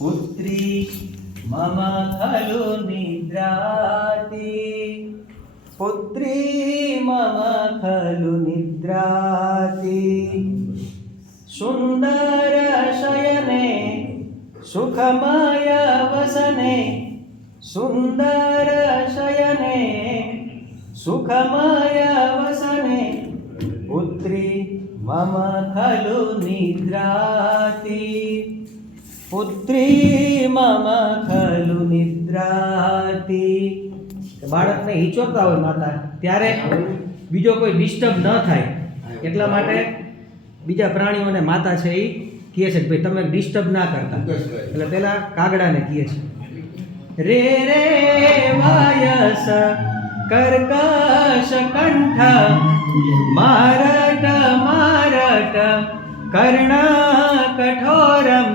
पुत्री मम खलु निद्राति पुत्री मम खलु निद्राति सुंदर शयने सुखमय वसने सुंदर शयने सुखमय वसने पुत्री मम खलु निद्राति पुत्री मम खलु निद्राति। બાળકને હિંચોકતા હોય માતા ત્યારે બીજો કોઈ ડિસ્ટર્બ ન થાય એટલા માટે બીજા પ્રાણીઓને માતા છે એ કહે છે કે ભાઈ તમે ડિસ્ટર્બ ના કરતા, એટલે પેલા કાગડાને કહે છે રે રે વાયસ કર્કશ કંઠ મારટ મારટ કર્ણ કઠોરમ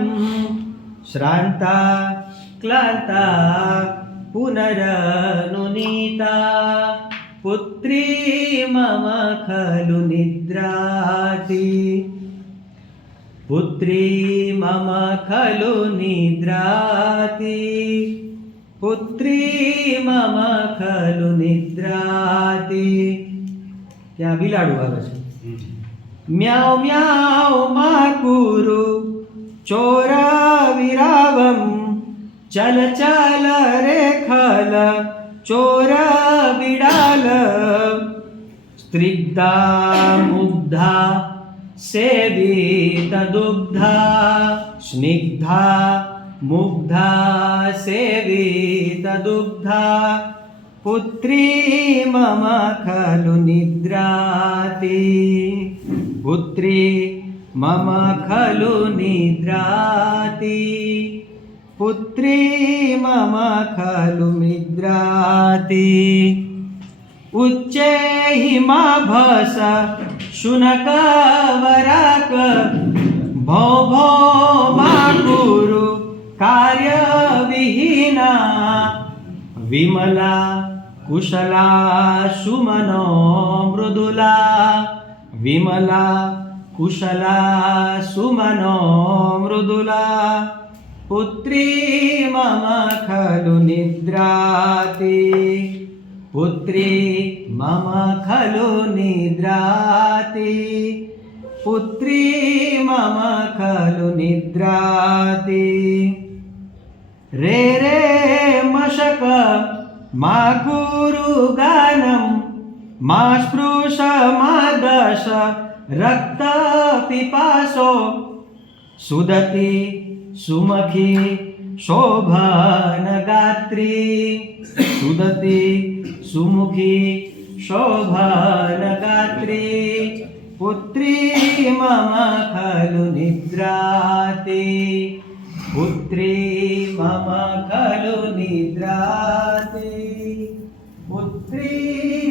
શ્રાંતા ક્લાંતા પુનરનુનીતા પુત્રી મમ ખલુ નિદ્રાતિ પુત્રી મમ ખલુ નિદ્રાતિ પુત્રી મમ ખલુ નિદ્રાતિ। ત્યાં બિલાડું આવે છે મ્યાઉ મ્યાઉ માકુરુ ચોર વિરાવમ ચલ ચલ રે ખલ ચોર બિડાલ સ્ત્રિગ્ધા મુગ્ધા સેવિત દુગ્ધા સ્નિગ્ધા મુગ્ધા સેવિત દુગ્ધા પુત્રી મમ ખલુ નિદ્રાતિ પુત્રી મમ ખલુ નિદ્રાતિ પુત્રી મમ ખલુ નિદ્રાતિ। ઉચ્ચૈ મા ભસ શુનક વરાક ભો ભો મા ગુરુ કાર્ય વિહીના વિમલા કુશલા સુમનો મૃદુલા વિમલા કુશલા સુમનો મૃદુલા પુત્રી મમ ખલુ નિદ્રાતિ પુત્રી મમ ખલુ નિદ્રાતિ પુત્રી મમ ખલુ નિદ્રાતિ। રે રે મશક મા ગુરુ ગાનમ મા સ્પૃશ મા દશ રક્ત પિપાસો સુદતી સુમખી શોભન ગાત્રી સુદતી સુમુખી શોભન ગાત્રી પુત્રી મમ ખલુ નિદ્રાતિ પુત્રી મમ ખલુ નિદ્રાતિ પુત્રી